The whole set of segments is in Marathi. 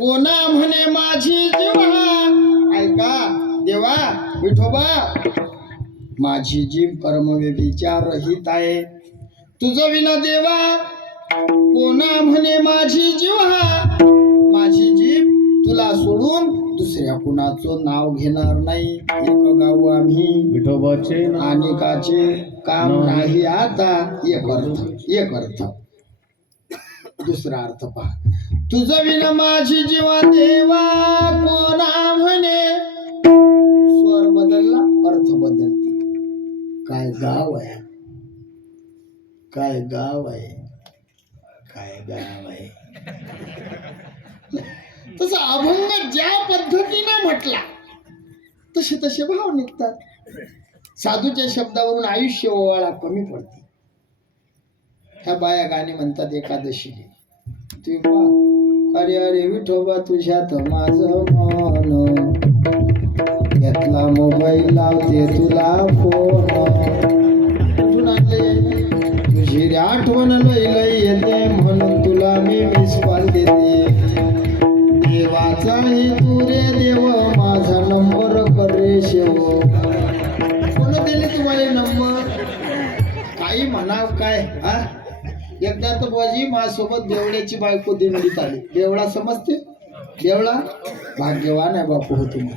कोणा म्हणे माझी जीवा? ऐका देवा विठोबा. माझी जीव विचार रहित आहे. तुझं विना देवा कोणा म्हणे माझी जीवा? माझी जीव तुला सोडून दुसऱ्या कुणाचं नाव घेणार नाही. एक गाऊ आम्ही. विठोबाचे अनेकाचे काम नाही. आता. एक अर्थ एक अर्थ. दुसरा अर्थ पहा. तुझं विन माझी जीवा देवा कोणा म्हणे? स्वर बदलला अर्थ बदलते. काय गाव आहे? काय गाव आहे? काय गाव आहे? तसं अभंग ज्या पद्धतीने म्हटला तसे तसे भाव निघतात. साधूच्या शब्दावरून आयुष्य ओवाळा कमी पडते. ह्या बाया गाणे म्हणतात एकादशीने तुम्ही पहा. अरे अरे विठोबा तुझ्यात माझं मन. घेतला मोबाईल लावते तुला फोन. कुठून आणले? तुझी आठवण लई लई येते म्हणून तुला मी मिस कॉल देते. देवाचाही तू रे देव माझा नंबर कर रे शेव. कोण दिले तुम्हाला नंबर काही म्हणाव काय हा? एकदा तर बाजी माझ्यासोबत देवळ्याची बायको दिंडीत आली. देवळा समजते? देवळा भाग्यवान आहे बापू हो तुम्ही.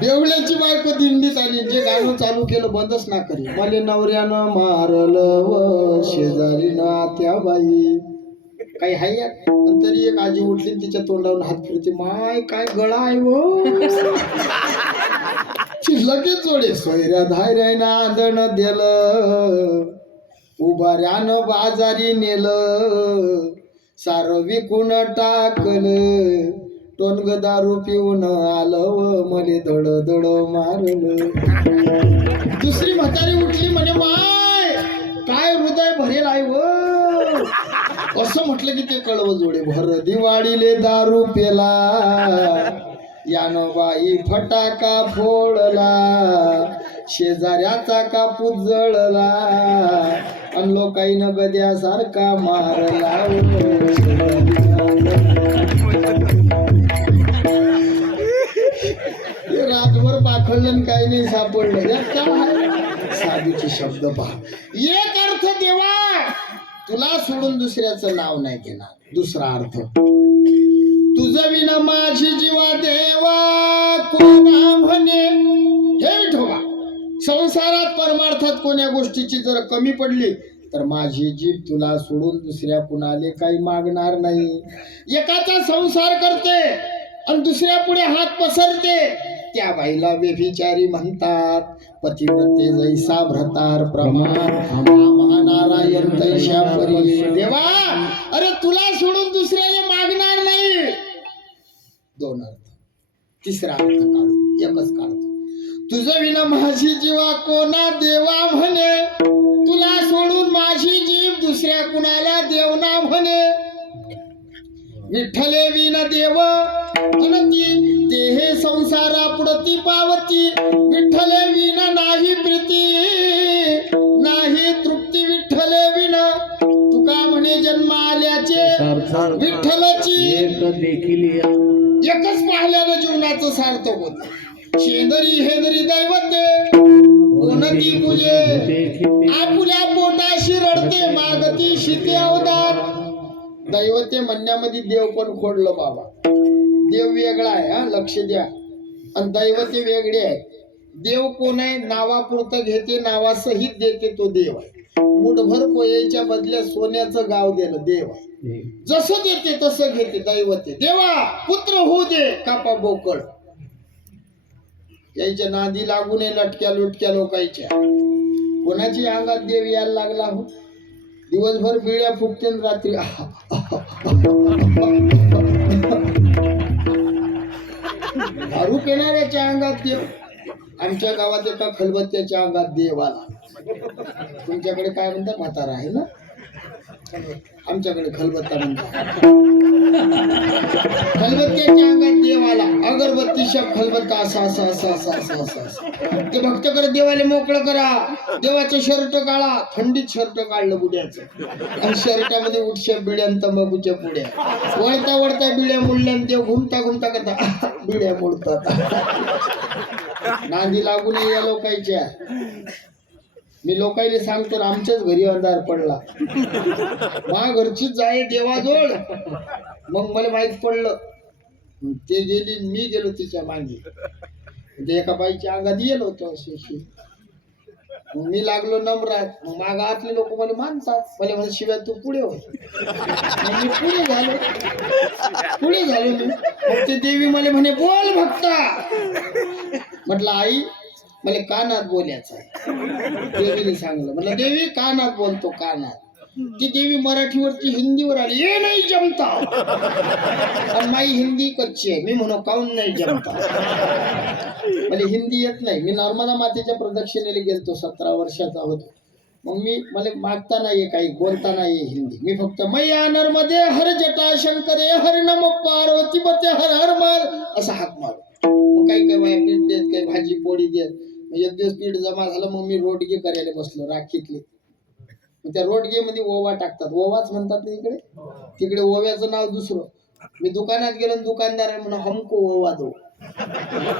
देवळ्याची बायको दिंडीत आली. जे गाणं चालू केलं बंदच ना करी. मले नवऱ्यानं मारलं व शेजारी ना त्या बाई काही हाय पण तरी एक आजी उठली तिच्या तोंडावरून हात फिरते माय काय गळा आहे हो? वो लगेच जोडे. सोयऱ्या धायऱ्या आंधण दिलं. उभाऱ्यान बाजारी नेलं सार विकून टाकल. टोनग दारू पिऊन आलं व मले धड धड मारलं. दुसरी म्हातारी उठली म्हणे माय काय हृदय भरेल आहे व? असं म्हटलं की ते कळव जोडे भर दिवाळीले दारू पेला यानं बाई फटाका फोडला शेजाऱ्याचा कापूस जळला. काही न गद्यासारखा मारला रातभर पाखडलं काही नाही सापडलं. साधूचे शब्द पहा. एक अर्थ देवा तुला सोडून दुसऱ्याचं नाव नाही घेणार. दुसरा अर्थ तुझ विना माझी जीवा देवा कोणा म्हणे हे विठोबा संसारात परमार्थात कोण्या गोष्टीची जर कमी पडली तर माझी जीभ तुला सोडून दुसऱ्या कुणाले काही मागणार नाही. एकाचा संसार करते आणि दुसऱ्या पुढे हात पसरते. त्या बाईला व्यभिचारी म्हणतात पतिव्रते जैसा भ्रतार प्रमाण महानारायण तैशा परी. देवा अरे तुला सोडून दुसऱ्याला मागणार नाही. दोन अर्थ. तिसरा अर्थ काढू. एकच काढतो. तुझं विना माझी जीवा कोणा देवा म्हणे? तुला सोडून माझी जीव दुसऱ्या कुणाला देवना म्हणे. विठ्ठले विन देव अनती ते हे संसारा पुढती पावती. विठ्ठले विन नाही प्रीती नाही तृप्ती विठ्ठले विन. तुका म्हणे जन्म आल्याचे विठ्ठलाची. एकच पाहिल्यानं जीवनाचं सार्थक होत. शेंदरी हेदरी दैवते कोणती पूजे आपुल्या पोटाशी रडते मागती शिते अवदार दैवते म्हणण्यामध्ये देव पण खोडलं बाबा? देव वेगळा आहे हा? लक्ष द्या. आणि दैवते वेगळे आहेत. देव कोण आहे नावापुरतं घेते नावासहित देते तो देव आहे. मुठभर पोयाच्या बदल्यात सोन्याचं गाव दिलं देव आहे. जसं देते तसं घेते दैवते देवा पुत्र होऊ दे कापा बोकड. यायच्या नादी लागू नये लटक्या लुटक्या लोकांच्या. कोणाची अंगात देव यायला लागला हो? दिवसभर बिळ्या फुकते रात्री. दारू पिणाऱ्याच्या अंगात देव. आमच्या गावात एका खलबत्त्याच्या अंगात देव आला. तुमच्याकडे काय म्हणतात म्हातारा आहे ना? आमच्याकडे खलबत्ता म्हणतात खलबत्त्याच्या अंगात देव आला. खलबत्ता असा असा असा असा असा असा असा. ते भक्त करत देवाले मोकळं करा. देवाचं शर्ट काढा. थंडीत शर्ट काढलं बुड्याचं. आणि शर्टामध्ये उठशा बिड्या तंबाखूच्या पुड्या. वळता वळता बिड्या मुडल्या देव घुमता घुमता करता बिड्या मोडतात. नांदी लागून या लोकांच्या. मी लोकांना सांगतो आमच्याच घरी अंधार पडला. मा घरचीच जाय देवाजवळ. मग मला माहीत पडलं. ते गेली मी गेलो तिच्यामागे. ते एका बाईच्या अंगात गेलो होतो अशी मग मी लागलो नम्रात मग माग आतले लोक मला मानतात. मला म्हणजे शिवाय तू पुढे हो. मी पुढे झालो. पुढे झालो मी. मग ते देवी मला म्हणे बोल भक्ता. म्हटलं आई मला कानात बोलायचं आहे. देवीने सांगलं म्हटलं देवी कानात बोलतो कानात. ती देवी मराठीवरची हिंदीवर आली ये नाही जमता. आणि माई हिंदी कच्ची आहे. मी म्हणू काऊन नाही जमता? मला हिंदी येत नाही. मी नर्मदा मातेच्या प्रदक्षिणेला गेलतो सतरा वर्षाचा होतो. मग मी मला मागता नाहीये काही बोलता नाहीये हिंदी. मी फक्त मैया नर्मदे हर जटा शंकरे हर नम पार्वती पते हर हर मार असा हात मार काही काही बाया देत काही भाजी पोळी देत. म्हणजे एक दिवस पीठ जमा झालं मग मी रोडगे करायला बसलो राखीतले. मग त्या रोडगे मध्ये ओवा टाकतात. ओवाच म्हणतात ना इकडे? तिकडे ओव्याचं नाव दुसरं. मी दुकानात गेलो आणि दुकानदार म्हणा हमको ओवा दो.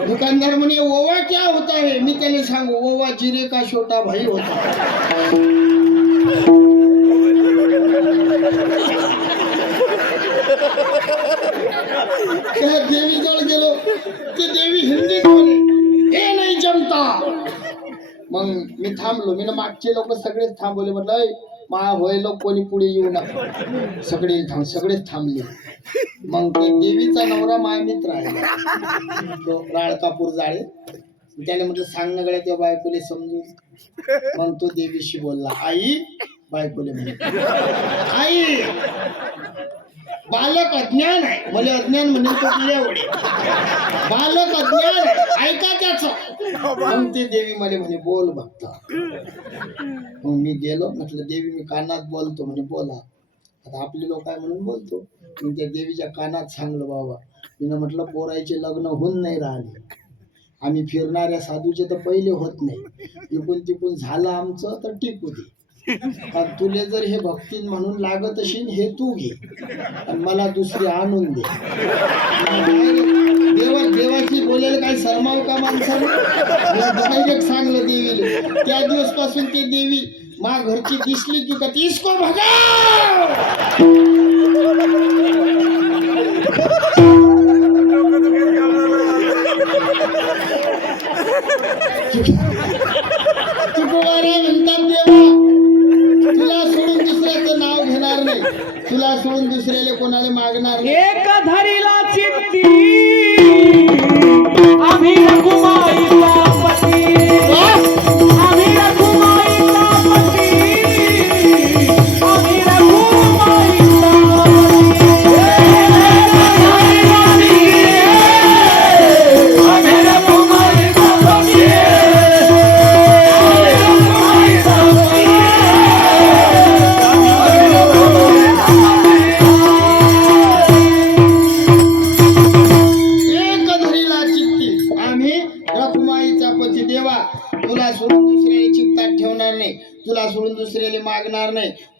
दुकानदार म्हणे ओवा क्या होता है? मी त्याने सांगू ओवा जिरे का छोटा भाई होता देवीजवळ गेलो. ते होता. मग मी थांबलो. मी ना मागचे लोक सगळेच थांबवले. म्हटलं मा होय लोक कोणी पुढे येऊ नका. सगळे थांब सगळेच थांबले. मग ते देवीचा नवरा माझा मित्र आहे. तो राळकापूर जाळे. त्याने म्हटलं सांग ना गड्या त्या बायकोले समजून. मग तो देवीशी बोलला आई बायकोले म्हणे आई बालक अज्ञान आहे. मला अज्ञान म्हणजे तो बालक अज्ञान आहे. ऐका त्याच. मग ते देवी मला म्हणे बोल भक्त. मग मी गेलो म्हटलं देवी मी कानात बोलतो. म्हणे बोला. आता आपले लोक आहे म्हणून बोलतो? मी त्या देवीच्या कानात सांगलो बाबा. तिनं म्हटलं पोरायचे लग्न होऊन नाही राहिले. आम्ही फिरणाऱ्या साधूचे तर पहिले होत नाही. इकून तिकून झालं आमचं तर टिकू दे. आणि तुले जर हे भक्तीन म्हणून लागत असेल हे तू घे. आणि मला दुसरी आणून दे. देवा देवाची बोलायला काय शरमाव का माणसाला? एक सांगलं देवीले. त्या दिवसपासून ते देवी मा घरची दिसली की का इसको कोणाला मागणार एक धरीला चित्ती आम्ही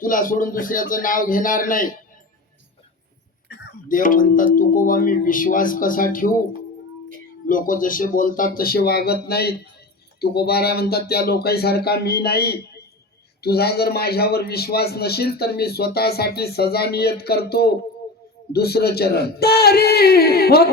तुला सोडून दुसऱ्याचं नाव घेणार नाही. देव म्हणतात तू कोबा मी विश्वास कसा ठेवू? लोक जसे बोलतात तसे वागत नाहीत. तू कोबारा म्हणतात त्या लोकांसारखा मी नाही. तुझा जर माझ्यावर विश्वास नसेल तर मी स्वतःसाठी सजा नियत करतो. दुसरं चरण. तरी हो